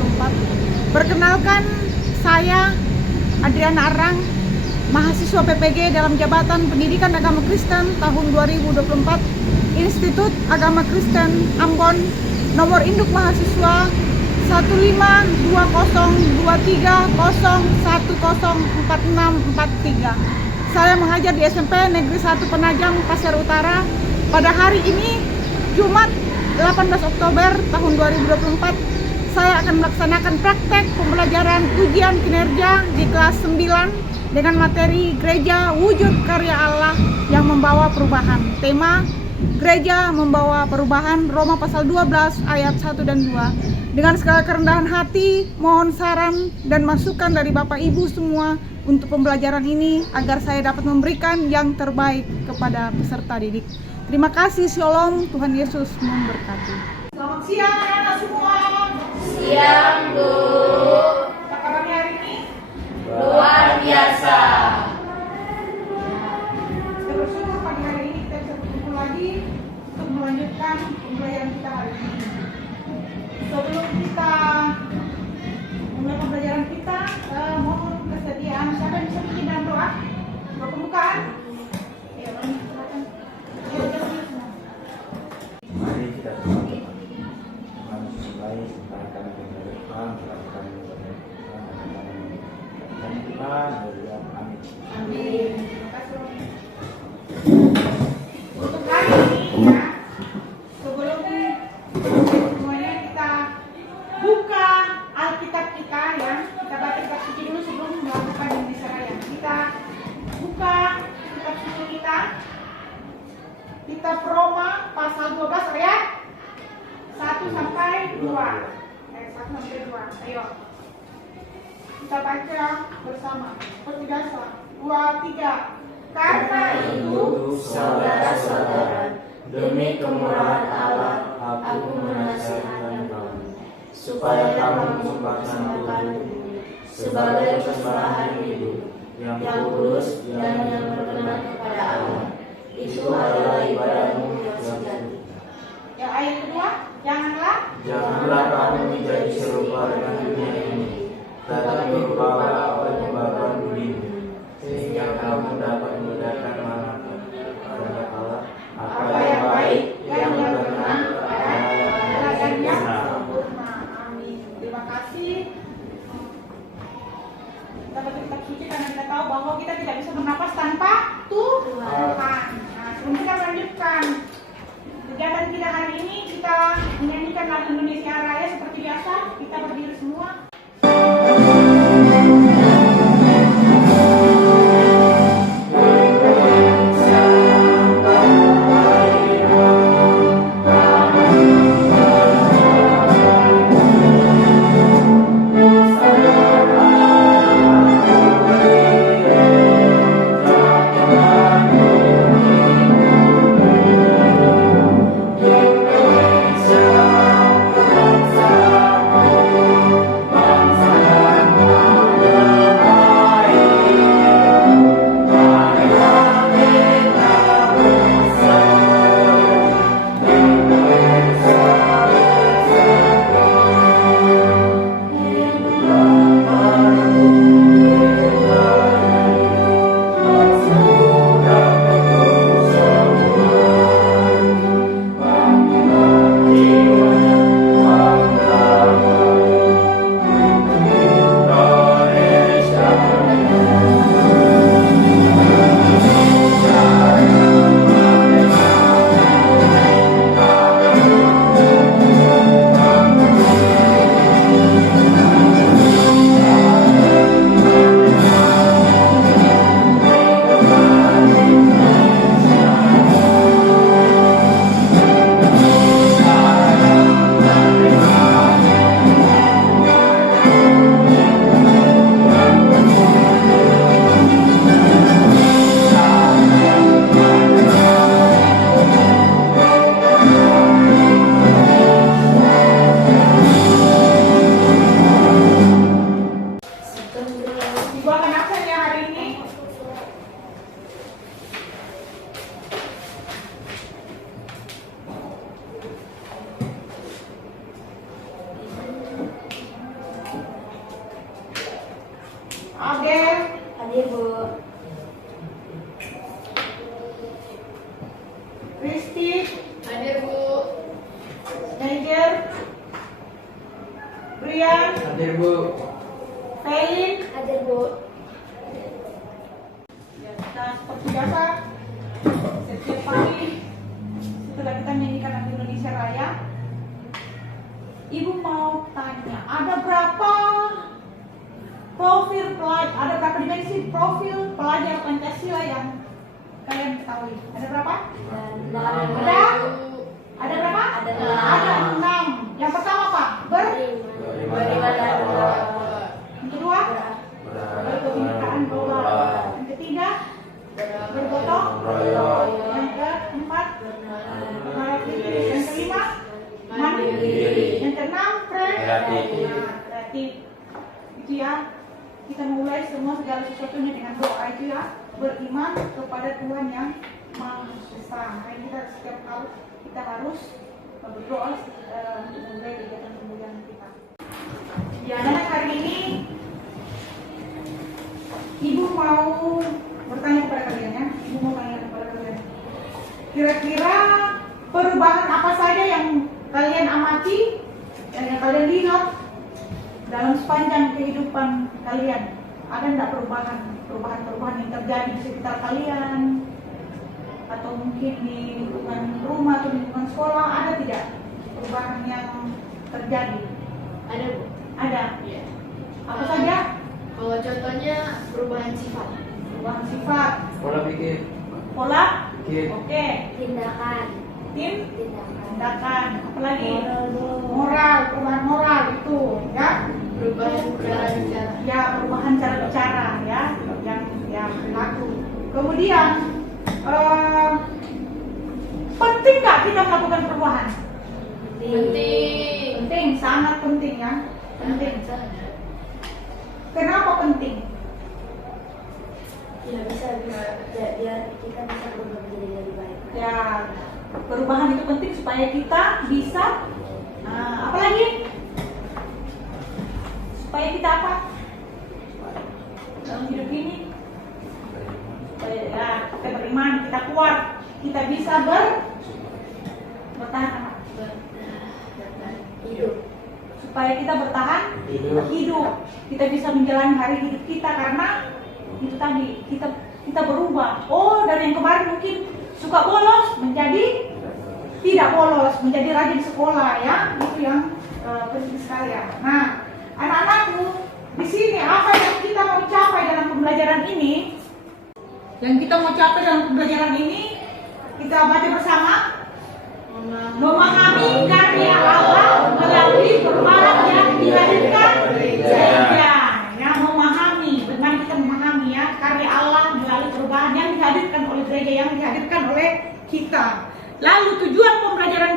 2024. Perkenalkan, saya Adriana Arang, mahasiswa PPG dalam Jabatan Pendidikan Agama Kristen tahun 2024, Institut Agama Kristen Ambon, nomor induk mahasiswa 1523230104643. Saya mengajar di SMP Negeri 1 Penajam, Pasir Utara. Pada hari ini, Jumat 18 Oktober tahun 2024, saya akan melaksanakan praktek pembelajaran ujian kinerja di kelas 9 dengan materi Gereja Wujud Karya Allah yang membawa perubahan. Tema Gereja Membawa Perubahan, Roma pasal 12 ayat 1 dan 2. Dengan segala kerendahan hati, mohon saran dan masukan dari Bapak Ibu semua untuk pembelajaran ini agar saya dapat memberikan yang terbaik kepada peserta didik. Terima kasih, Shalom, Tuhan Yesus memberkati. Selamat siang anak-anak semua. Siang, Bu. Apa kabarnya hari ini? Luar biasa. Kita bersyukur pagi hari ini kita bisa berkumpul lagi untuk melanjutkan pembelajaran kita hari ini. Sebelum kita mulai pembelajaran kita, mohon kesediaan siapa yang bisa bikin dalam doa? Doa pembukaan? Ya, silakan. Ya, semua. Mari kita bersama. Tuhan mulai supaya kami berdoa melakukan dan Tuhan berdoa. Amin. Amin. Terima kasih, Romi. Untuk hari ini ya, sebelum semuanya kita buka Alkitab kita ya, kita baca kitab suci dulu sebelum melakukan yang disaraya. Kita buka kitab suci kita, kitab Roma pasal 12 ayat 1 sampai 2. Ayat 1 sampai 2. Ayo. Kita baca bersama. Seperti biasa. 2, 3. Karena itu, saudara-saudara, demi kemurahan Allah, aku menasihatkan kamu, supaya kamu mempersembahkan tubuh sebagai persembahan hidup, yang kudus dan yang berkenan kepada Allah. Itu adalah ibadahmu yang sejati. ya ayat kedua, janganlah Janganlah kamu menjadi serupa dengan dunia ini, tetapi berubahlah oleh pembaruan budimu, sehingga kamu dapat membedakan mana kehendak Allah, apa yang baik, yang berkenan kepada Allah dan yang benar. sempurna. Amin. Terima kasih. Kita baca kitab suci karena kita tahu bahwa kita tidak bisa bernapas tanpa Tuhan. Nah, sebelum kita melanjutkan kegiatan kita hari ini, kita menyanyikan lagu Indonesia Raya seperti biasa. Kita berdiri semua. Indonesia, bangsa Ade, Hadir Bu. Kristi, Hadir Bu. Niger, Brian, Hadir Bu. Felin. Hadir Bu. Ya, kita seperti biasa setiap pagi setelah kita menyanyikan lagu Indonesia Raya, Ibu mau tanya, ada berapa profil pelajar, ada berapa dimensi profil pelajar Pancasila yang kalian ketahui? Ada berapa? Ada? Ada berapa? Ada Ada 6. Yang pertama apa? Beriman dan berdoa. Yang kedua? Berkebinekaan global. Yang ketiga? Bergotong royong. Yang keempat? Kreatif. Yang kelima? Mandiri. Yang keenam? Kreatif. Kreatif. Itu ya. Kita mulai semua segala sesuatunya dengan doa itu ya. Beriman kepada Tuhan yang Maha Esa. Makanya kita setiap kali kita harus berdoa untuk memulai kegiatan pemulihan kita. Ya, dan hari ini Ibu mau bertanya kepada kalian ya. Ibu mau tanya kepada kalian. Kira-kira perubahan apa saja yang kalian amati dan yang kalian lihat dalam sepanjang kehidupan kalian? Ada enggak perubahan yang terjadi di sekitar kalian? Atau mungkin di lingkungan rumah atau lingkungan sekolah, ada tidak perubahan yang terjadi? Ada Bu. Ada. Iya. Apa saja? Kalau contohnya perubahan sifat. Perubahan sifat, Pola pikir. pola, Pikir. oke, Tindakan. tindakan, apalagi moral, perubahan moral itu, ya, Perubahan cara bicara. ya perubahan cara bicara, ya, yang berlaku. Kemudian penting nggak kita melakukan perubahan? Penting. Penting, sangat penting ya, penting. Kenapa penting? Tidak bisa biar kita bisa berubah menjadi lebih baik. Ya, perubahan itu penting supaya kita bisa apa lagi? Supaya kita apa? Dalam hidup ini supaya ya, kita beriman, kita kuat, kita bisa bertahan apa? Hidup. Supaya kita bertahan Hidup. kita bisa menjalani hari hidup kita karena itu tadi kita berubah. Oh, dari yang kemarin mungkin suka bolos menjadi tidak bolos, menjadi rajin sekolah ya. Itu yang penting sekali ya. Nah, anak-anakku, di sini apa yang kita mau capai dalam pembelajaran ini? Yang kita mau capai dalam pembelajaran ini, kita baca bersama. Memahami karya Allah melalui perubahan yang dihadirkan gereja. Ya, memahami, bagaimana kita memahami ya karya Allah melalui perubahan yang dihadirkan oleh gereja, yang dihadirkan oleh kita. Lalu tujuan pembelajaran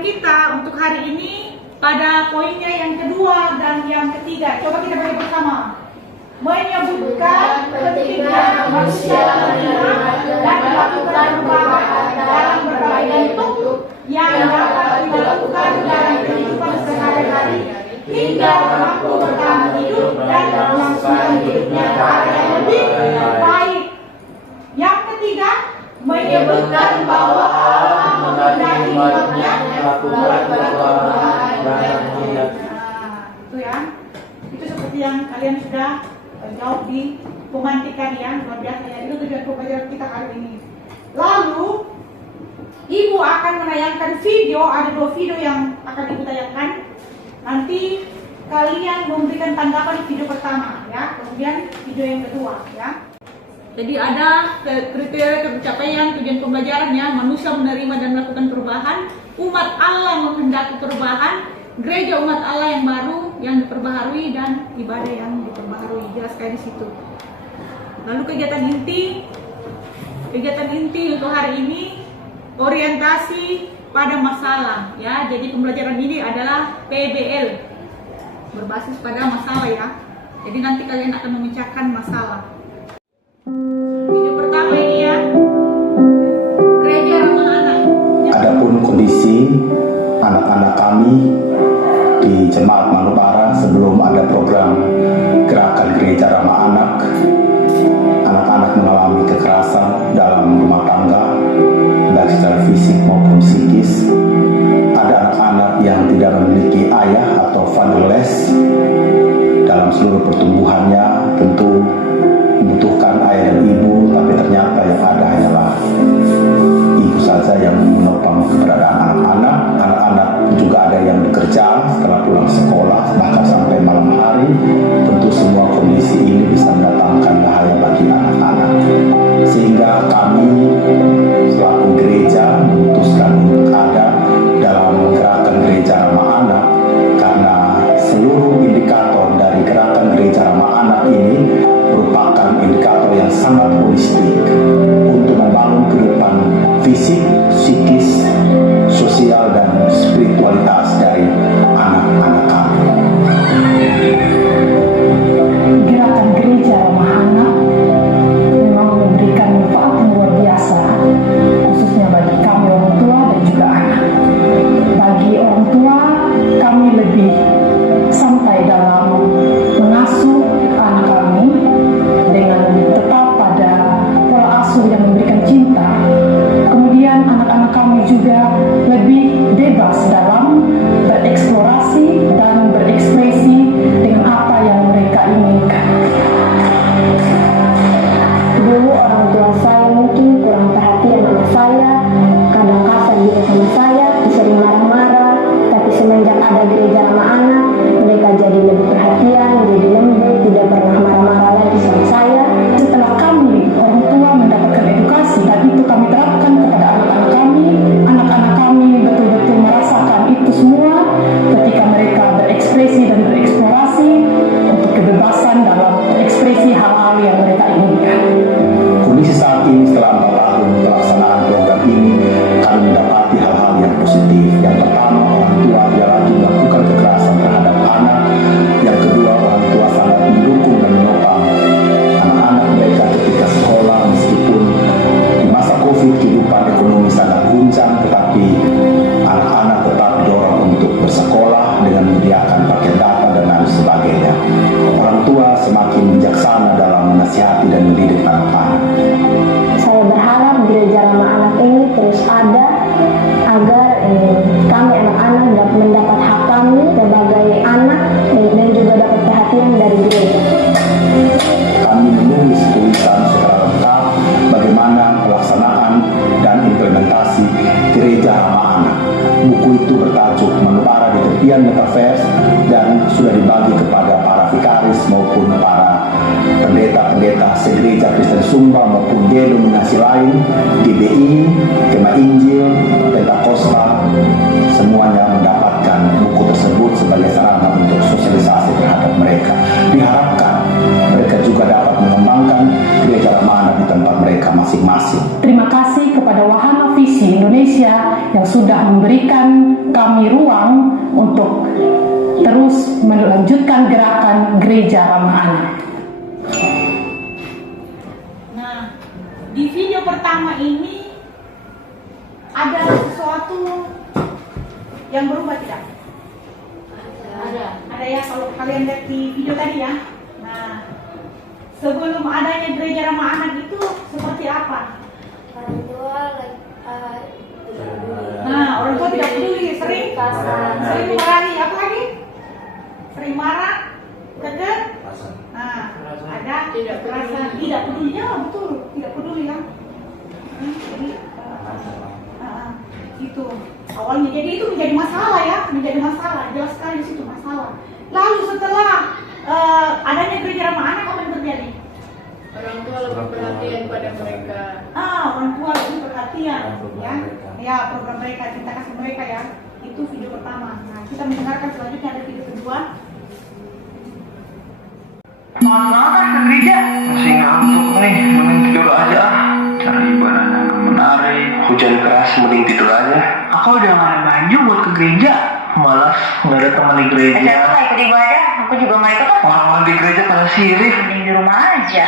kita untuk hari ini pada poinnya yang kedua dan yang ketiga. Coba kita baca bersama. Menyebutkan pentingnya manusia menerima dan melakukan perubahan dalam berbagai bentuk yang dapat dilakukan dalam kehidupan sehari-hari hingga mampu bertahan hidup dan melangsungkan hidupnya ke arah yang lebih baik. Yang ketiga, menyebutkan bahwa Allah menghendaki umatnya melakukan perubahan dan tidak. Itu ya. Itu seperti yang kalian sudah jawab di pemantikan ya, luar biasa ya. Itu tujuan pembelajaran kita hari ini. Lalu Ibu akan menayangkan video, ada 2 video yang akan Ibu tayangkan. Nanti kalian memberikan tanggapan di video pertama ya, kemudian video yang kedua ya. Jadi ada kriteria pencapaian tujuan pembelajarannya, manusia menerima dan melakukan perubahan, umat Allah menghendaki perubahan, gereja umat Allah yang baru yang diperbaharui dan ibadah yang diperbaharui. Jelas sekali di situ. Lalu kegiatan inti untuk hari ini orientasi pada masalah ya. Jadi pembelajaran ini adalah PBL, berbasis pada masalah ya. Jadi nanti kalian akan memecahkan masalah. Video pertama ini ya, gereja ramah anak. Adapun kondisi anak-anak kami di Jemaat Manuparan sebelum ada program gerakan gereja ramah anak, anak-anak mengalami kekerasan dalam rumah tangga, baik secara fisik maupun psikis. Ada anak-anak yang tidak memiliki ayah atau fatherless dalam seluruh pertumbuhannya, tentu membutuhkan ayah dan ibu, tapi ternyata yang ada hanyalah ibu saja yang menopang keberadaan anak-anak. Anak-anak juga ada yang bekerja setelah pulang sekolah, bahkan sampai malam hari. Tentu semua kondisi ini bisa mendatangkan bahaya bagi anak-anak. Sehingga kami selaku gereja memutuskan untuk ada dalam gerakan gereja ramah anak, karena seluruh indikator dari gerakan gereja ramah anak ini merupakan indikator yang sangat holistik untuk membangun kehidupan fisik, psikis, sosial, dan spiritualitas dari anak-anak kami. Gerakan gereja ramah anak memang memberikan manfaat yang luar biasa, khususnya bagi kami orang tua dan juga anak. Bagi orang tua, kami lebih santai dalam mengasuh anak kami dengan tetap pada pola asuh yang memberikan cinta. Kemudian anak-anak kami juga lebih bebas dalam bereksplorasi dan berekspresi dengan apa yang mereka inginkan. Dulu orang tua saya mungkin kurang perhatian sama saya, kadang kasar juga sama saya, sering marah-marah. Tapi semenjak ada gereja ramah anak, mereka jadi lebih perhatian, jadi lembut, tidak pernah marah-marah lagi sama saya. Setelah kami orang tua mendapatkan edukasi dan itu kami terapkan kepada anak-anak kami betul-betul merasakan itu semua ketika mereka berekspresi dan bereksplorasi untuk kebebasan dalam ekspresi hal-hal yang mereka inginkan. Kondisi saat ini setelah 4 tahun pelaksanaan program ini, kami mendapati hal-hal yang positif. Yang pertama, orang tua tidak lagi melakukan kekerasan terhadap anak. Yang kedua, orang tua sangat mendukung dan menopang anak-anak mereka ketika sekolah, meskipun di masa COVID kehidupan ekonomi sangat guncang, tetapi anak-anak tetap didorong untuk bersekolah dengan menyediakan paket data dan lain sebagainya. Orang tua semakin bijaksana dalam menasihati dan mendidik anak-anak. Saya berharap gereja ramah anak ini terus ada agar kami anak-anak dapat mendapat hak kami sebagai anak dan juga dapat perhatian dari gereja. Kami menulis tulisan secara lengkap bagaimana pelaksanaan dan implementasi gereja ramah anak. Buku itu bertajuk Menara di Tepian Metaverse dan sudah dibagi kepada para vikaris maupun para pendeta-pendeta segereja Kristen Sumba maupun denominasi lain, GBI, Kema Injil, Pentakosta, semuanya mendapatkan buku tersebut sebagai sarana untuk sosialisasi terhadap mereka. Diharapkan mereka juga dapat mengembangkan gereja ramah anak di tempat mereka masing-masing. Terima kasih kepada Wahana Visi Indonesia yang sudah memberikan kami ruang untuk terus melanjutkan gerakan gereja ramah anak. Nah, di video pertama ini ada sesuatu yang berubah tidak? Ada ya, kalau kalian lihat di video tadi ya. Nah, sebelum adanya gereja ramah anak itu seperti apa? Orang tua Nah, orang tua tidak peduli, sering marahi, apa lagi? Sering marah, tegar. Nah, ada Tidak perasaan peduli. tidak peduli, ya betul, tidak peduli kan? Jadi itu awalnya, jadi itu menjadi masalah ya, menjadi masalah, jelas sekali di situ masalah. Lalu setelah adanya gereja ramah anak, apa yang terjadi? Orang tua lebih perhatian pada mereka. Orang tua lebih perhatian, Program ya, mereka. ya program mereka, cinta kasih mereka ya. Itu video pertama. Nah, kita mendengarkan selanjutnya ada video kedua. Makan ke gereja? Masih ngantuk nih, mending tidur aja ah. Cari ibadahnya menarik, hujan keras, mending tidur aja. Aku udah gak ada baju buat ke gereja. Malas, gak ada teman di gereja. Saya mau ikut ibadah, aku juga mau ikut. Orang-orang di gereja pada sirik. Mending di rumah aja.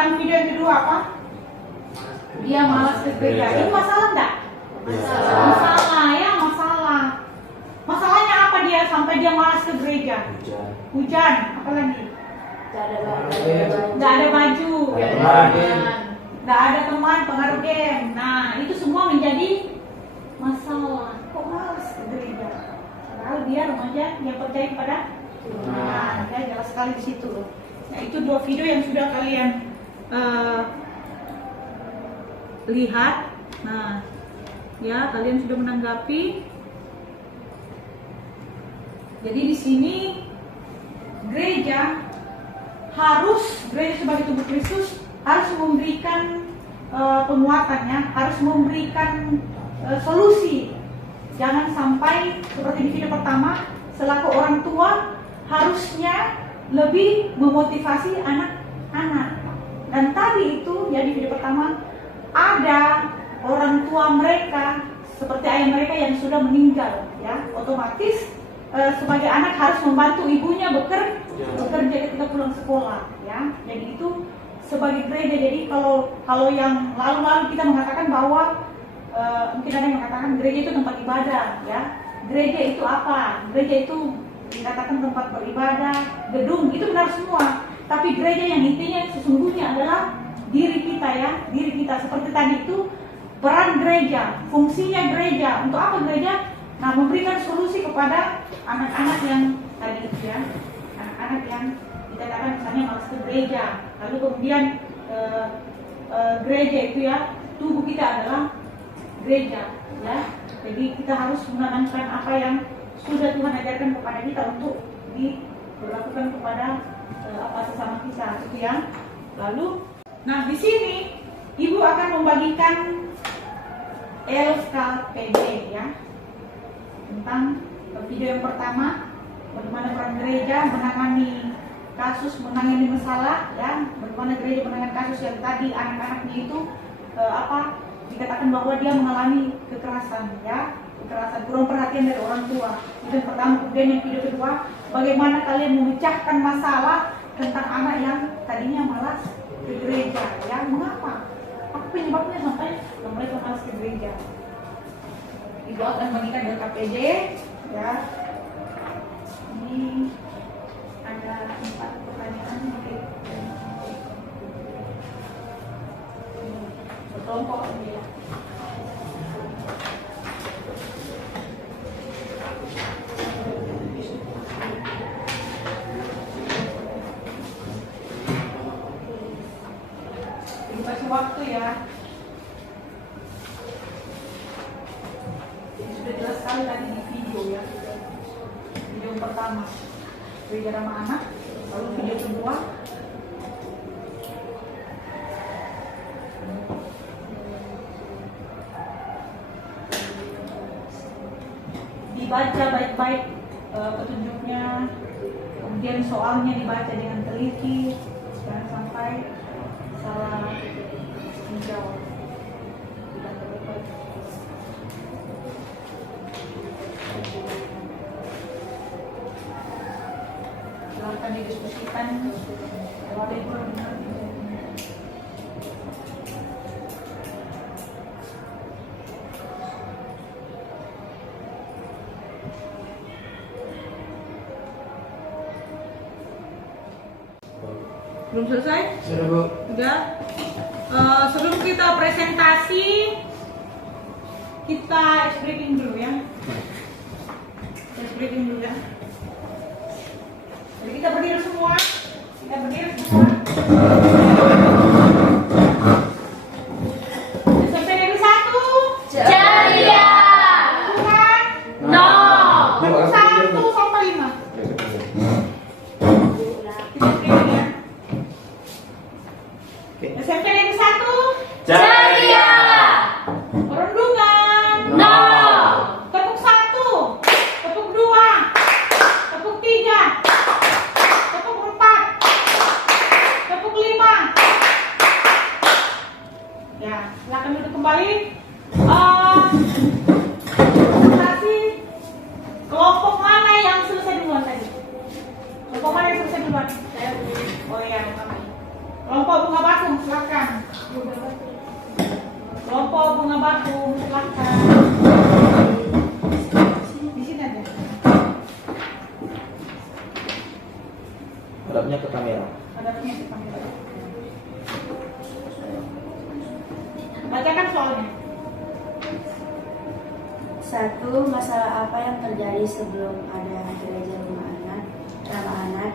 Tentang video yang kedua apa? Dia malas ke gereja. Ini masalah enggak? Masalah ya, masalah. Masalahnya apa dia sampai dia malas ke gereja? Hujan, apa lagi? Nggak ada baju, nggak ada teman, pengaruh game. Nah, itu semua menjadi masalah. Kok malas ke gereja? Padahal dia remaja yang percaya kepada Tuhan. Nah, ya jelas sekali di situ. Nah, itu dua video yang sudah kalian lihat. Nah, ya kalian sudah menanggapi. Jadi di sini gereja sebagai tubuh Kristus harus memberikan penguatannya, harus memberikan solusi. Jangan sampai seperti di video pertama, selaku orang tua harusnya lebih memotivasi anak-anak. Dan tadi itu ya di video pertama ada orang tua mereka seperti ayah mereka yang sudah meninggal, ya otomatis sebagai anak harus membantu ibunya bekerja ketika pulang sekolah, ya. Jadi itu sebagai gereja. Jadi kalau yang lalu-lalu kita mengatakan bahwa mungkin ada yang mengatakan gereja itu tempat ibadah, ya. Gereja itu apa? Gereja itu dikatakan tempat beribadah, gedung, itu benar semua. Tapi gereja yang intinya sesungguhnya adalah diri kita, ya, diri kita. Seperti tadi itu peran gereja, fungsinya gereja. Untuk apa gereja? Nah, memberikan solusi kepada anak-anak yang tadi, ya, anak-anak yang dikatakan misalnya malas ke gereja. Lalu kemudian gereja itu, ya, tubuh kita adalah gereja, ya. Jadi kita harus menanamkan apa yang sudah Tuhan ajarkan kepada kita untuk diberlakukan kepada apa sesama kita, itu ya. Lalu, nah di sini ibu akan membagikan LKPD, ya, tentang video yang pertama, bagaimana peran gereja menangani masalah, ya, bagaimana gereja menangani kasus yang tadi anak-anaknya itu dikatakan bahwa dia mengalami kekerasan, ya, kekerasan, kurang perhatian dari orang tua. Itu yang pertama. Kemudian yang video kedua, bagaimana kalian memecahkan masalah tentang anak yang tadinya malas ke gereja, ya, mengapa? Apa penyebabnya sampai mereka malas ke gereja? Ibu akan bagikan LKPD, ya. Ini ada 4 pertanyaan mungkin berkelompok, ya. Dikasih waktu, ya. Sudah jelas sekali tadi di video, ya. Video pertama gereja ramah anak, lalu video kedua dibaca baik-baik petunjuknya, kemudian soalnya dibaca dengan teliti, jangan sampai salah menjawab. Dibaca baik-baik. Silahkan didiskusikan. Kalau ada yang kurang benar, belum selesai? Sudah, Bu. Sudah. Sebelum kita presentasi, kita ice breaking dulu, ya. Ice breaking dulu, ya. Jadi kita berdiri semua. SMP negeri 1. Ceria. Tuhan. No. Tepuk 1 sampai 5. Kita berdiri, ya. SMP negeri 1. Ceria. Perundungan. No. Tepuk 1. Tepuk 2. Tepuk 3. Tepuk 4. Tepuk 5. Ya, silakan duduk kembali. Presentasi kelompok mana yang selesai duluan tadi? Kelompok mana yang selesai duluan? Oh ya, kami. Kelompok bunga bakung silakan. Kelompok bunga batu, silakan. Di sini aja. Hadapnya ke kamera. Hadapnya ke kamera. Bacakan soalnya. 1. Masalah apa yang terjadi sebelum ada gereja ramah anak?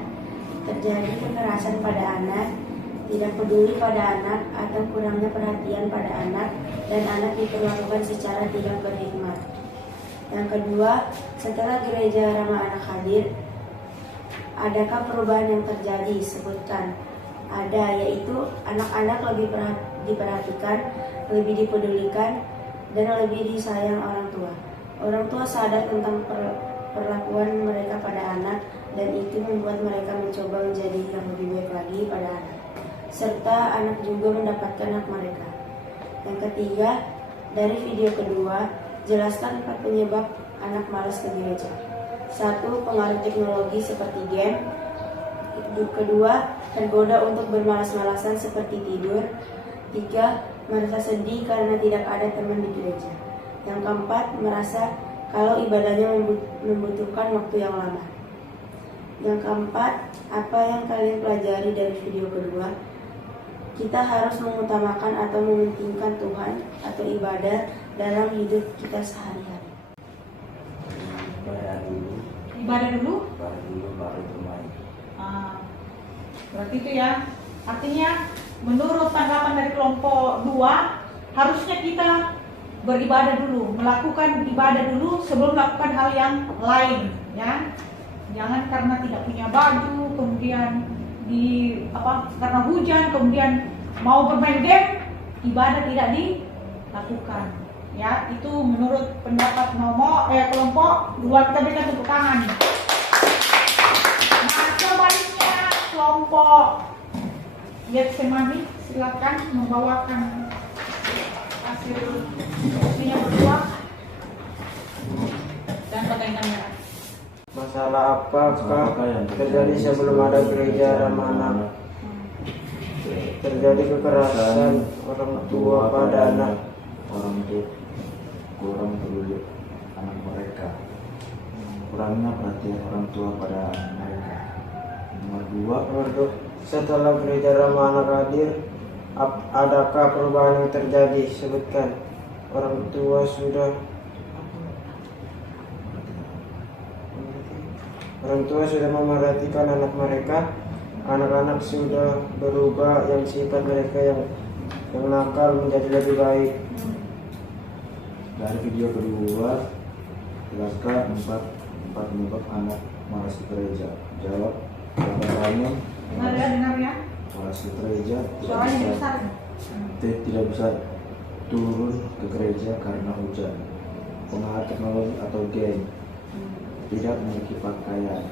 Terjadi kekerasan pada anak, tidak peduli pada anak, atau kurangnya perhatian pada anak, dan anak diperlakukan secara tidak berhikmat. Yang kedua, setelah gereja ramah anak hadir, adakah perubahan yang terjadi? Sebutkan. Ada, yaitu anak-anak lebih diperhatikan, lebih dipedulikan, dan lebih disayang orang tua. Orang tua sadar tentang perlakuan mereka pada anak, dan itu membuat mereka mencoba menjadi yang lebih baik lagi pada anak, serta anak juga mendapatkan hak mereka. Yang ketiga, dari video kedua, jelaskan 4 penyebab anak malas ke gereja. 1. Pengaruh teknologi seperti game. Kedua, tergoda untuk bermalas-malasan seperti tidur. 3. Merasa sedih karena tidak ada teman di gereja. Yang keempat, merasa kalau ibadahnya membutuhkan waktu yang lama. Yang keempat, apa yang kalian pelajari dari video kedua? Kita harus mengutamakan atau mementingkan Tuhan atau ibadah dalam hidup kita sehari-hari. Ibadah dulu. Baru bermain. Berarti itu ya. Artinya menurut tanggapan dari kelompok 2, harusnya kita beribadah dulu, melakukan ibadah dulu sebelum melakukan hal yang lain, ya. Jangan karena tidak punya baju, kemudian karena hujan, kemudian mau bermain game, ibadah tidak dilakukan. Ya, itu menurut pendapat kelompok 2, kita berikan tepuk tangan. Nah, sebaliknya kelompok Getsemani, silakan membawakan hasil diskusinya berdua dan pakai kamera. Masalah apakah terjadi sebelum ada gereja ramah anak? Terjadi kekerasan orang tua pada anak. Orang tua kurang peduli anak mereka. Kurangnya perhatian orang tua pada mereka. Nomor 2, setelah gereja ramah anak hadir, adakah perubahan yang terjadi? Sebutkan. Orang tua sudah memerhatikan anak mereka. Anak-anak sudah berubah yang sifat mereka yang nakal menjadi lebih baik. dari video kedua, jelaskan 4 penyebab anak malas ke gereja. Jawab. Jawabannya Dengar ya. malas ke gereja Suaranya besar. tidak bisa turun ke gereja karena hujan, pengaruh teknologi atau game, tidak memiliki pakaian,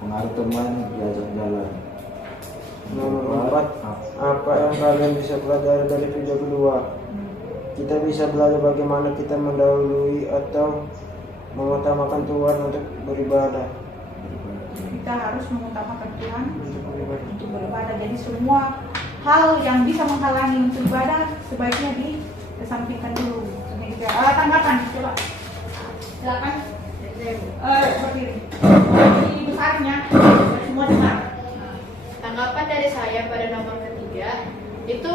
pengaruh teman diajak jalan. Nomor 4, apa yang kalian bisa pelajari dari video kedua? Kita bisa belajar bagaimana kita mendahului atau mengutamakan Tuhan untuk beribadah. Kita harus mengutamakan Tuhan untuk beribadah. Jadi semua hal yang bisa menghalangi untuk ibadah sebaiknya dikesampingkan dulu. Tanggapan, coba. Silakan. Seperti ini. Ini besarnya semua dengar. Tanggapan dari saya pada nomor ketiga, itu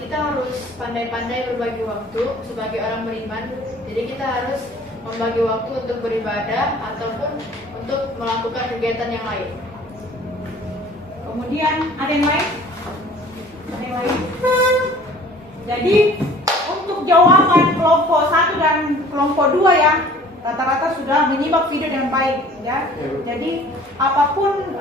kita harus pandai-pandai berbagi waktu sebagai orang beriman. Jadi kita harus membagi waktu untuk beribadah ataupun untuk melakukan kegiatan yang lain. Kemudian ada yang lain? Ada yang lain? Jadi untuk jawaban kelompok 1 dan kelompok 2 ya, rata-rata sudah menyimak video dengan baik ya. Jadi apapun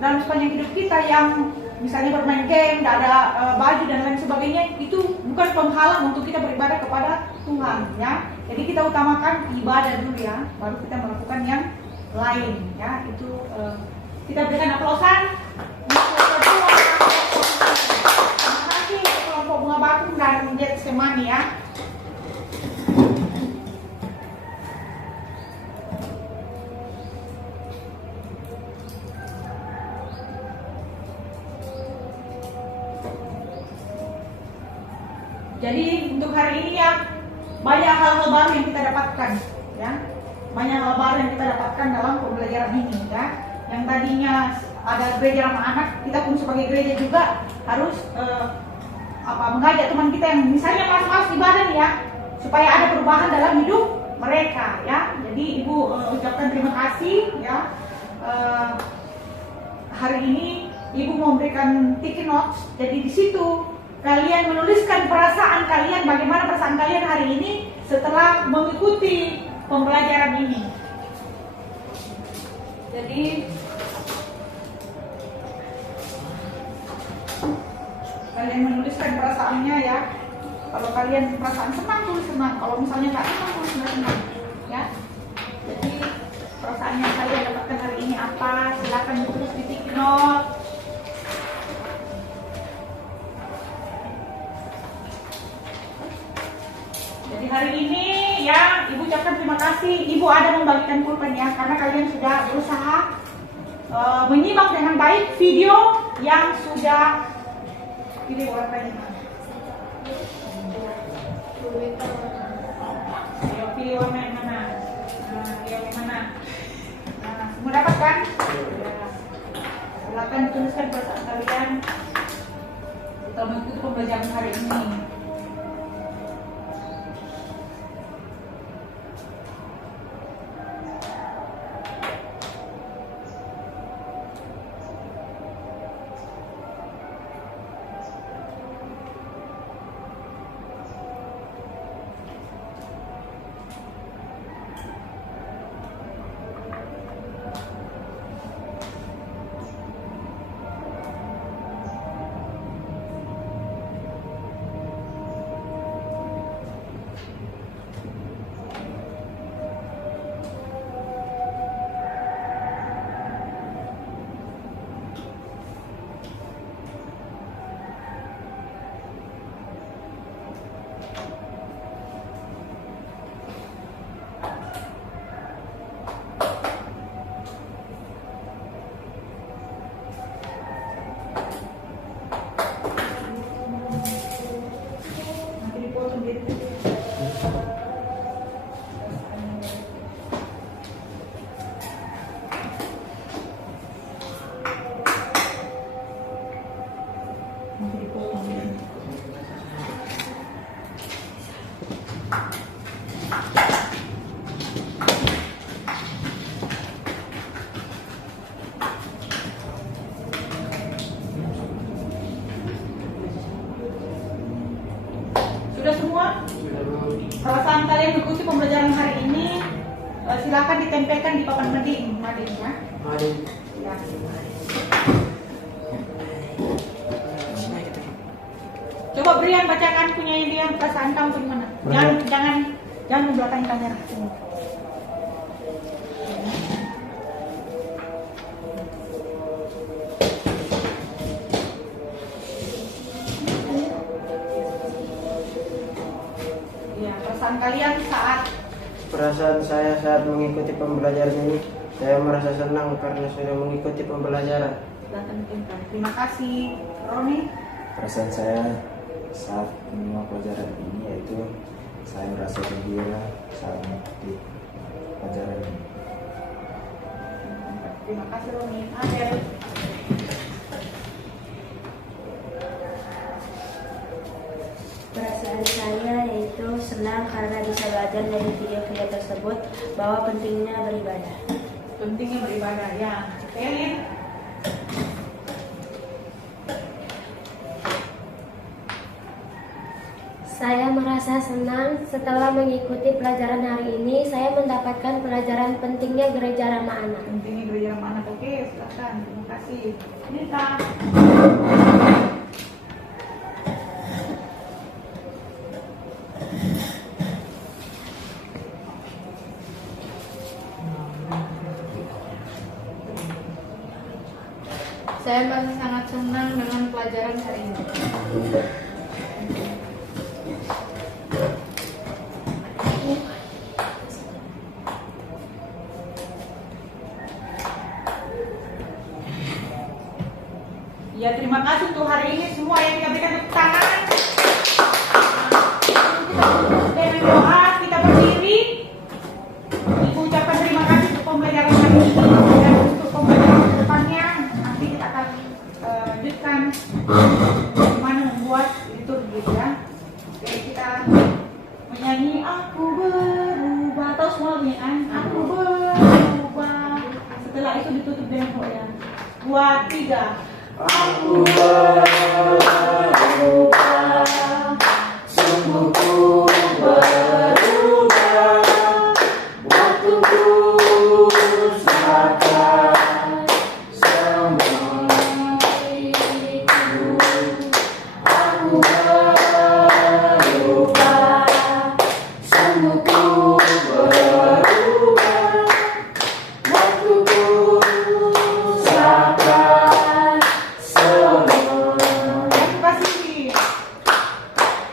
dalam sepanjang hidup kita yang misalnya bermain game, tidak ada baju dan lain sebagainya, itu bukan penghalang untuk kita beribadah kepada Tuhan ya. Jadi kita utamakan ibadah dulu ya, baru kita melakukan yang lain ya. Itu kita berikan aplausan. Terima kasih kelompok bunga batu dan Getsemani ya. Jadi untuk hari ini ya banyak hal-hal baru yang kita dapatkan, ya. Banyak hal baru yang kita dapatkan dalam pembelajaran ini, ya. Yang tadinya ada gereja ramah anak, kita pun sebagai gereja juga harus mengajak teman kita yang misalnya malas-malas ibadah nih ya, supaya ada perubahan dalam hidup mereka, ya. Jadi Ibu ucapkan terima kasih, ya. Hari ini Ibu memberikan sticky notes, jadi di situ kalian menuliskan perasaan kalian, bagaimana perasaan kalian hari ini setelah mengikuti pembelajaran ini. Jadi kalian menuliskan perasaannya ya. Kalau kalian perasaan senang, tulis senang. Kalau misalnya nggak senang, tulis nggak senang, ya. Jadi perasaan yang kalian dapatkan hari ini apa? Silakan ditulis di sticky note. Jadi hari ini ya Ibu ucapkan terima kasih. Ibu ada membagikan pulpen ya, karena kalian sudah berusaha menyimak dengan baik video yang sudah pilih warnanya. Ayo pilih warna yang mana? Yang mana? Semua dapat kan? Ya. Silakan tuliskan perasaan kalian setelah mengikuti pembelajaran hari ini. Sudah semua? Perasaan kalian mengikuti pembelajaran hari ini silakan ditempelkan di papan mading ya. Ya. Coba Brian bacakan punya dia perasaan kamu bagaimana? Jangan membelakangi kamera. Kalian perasaan saya saat mengikuti pembelajaran ini, saya merasa senang karena sudah mengikuti pembelajaran. Terima kasih, Roni. Perasaan saya saat menyimak pelajaran ini yaitu saya merasa gembira saat mengikuti pelajaran ini. Terima kasih, Roni. Adel. Perasaan saya yaitu senang karena bisa belajar dari video-video tersebut bahwa pentingnya beribadah. Pentingnya beribadah ya. Pelin. Saya merasa senang setelah mengikuti pelajaran hari ini. Saya mendapatkan pelajaran pentingnya gereja ramah anak. Pentingnya gereja ramah anak. Oke, silakan. Terima kasih. Nita. Saya masih sangat senang dengan pelajaran hari ini. Ya, terima kasih untuk hari ini semua yang kita berikan tepuk tangan. 2, 3. Aku berubah, sungguh ku berubah. Waktuku serahkan semua hidupku. Aku berubah, sungguh ku berubah. Waktuku serahkan semua. Terima kasih.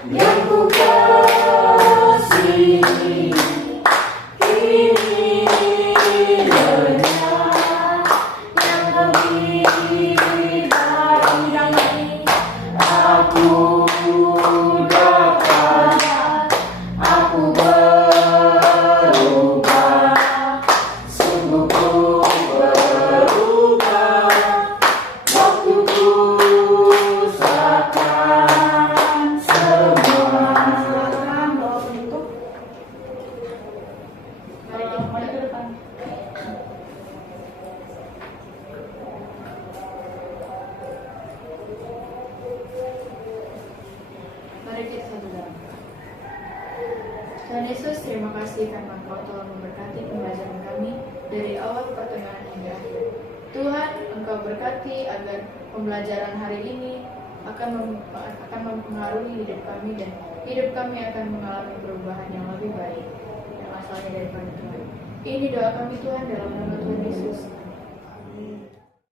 Yang ku kasihi, kini lenyap. Yang lebih baik aku dapat. Aku berubah, sungguh ku berubah. Waktuku serahkan semua. Silakan bawa penutup. Mari ke depan. Mari kita satu dalam. Tuhan Yesus, terima kasih karena Engkau telah memberkati pembelajaran kami dari awal pertengahan hingga akhir. Tuhan, Engkau berkati agar pembelajaran hari ini akan mempengaruhi hidup kami dan hidup kami akan mengalami perubahan yang lebih baik yang asalnya daripada Tuhan. Ini doa kami Tuhan dalam nama Tuhan Yesus.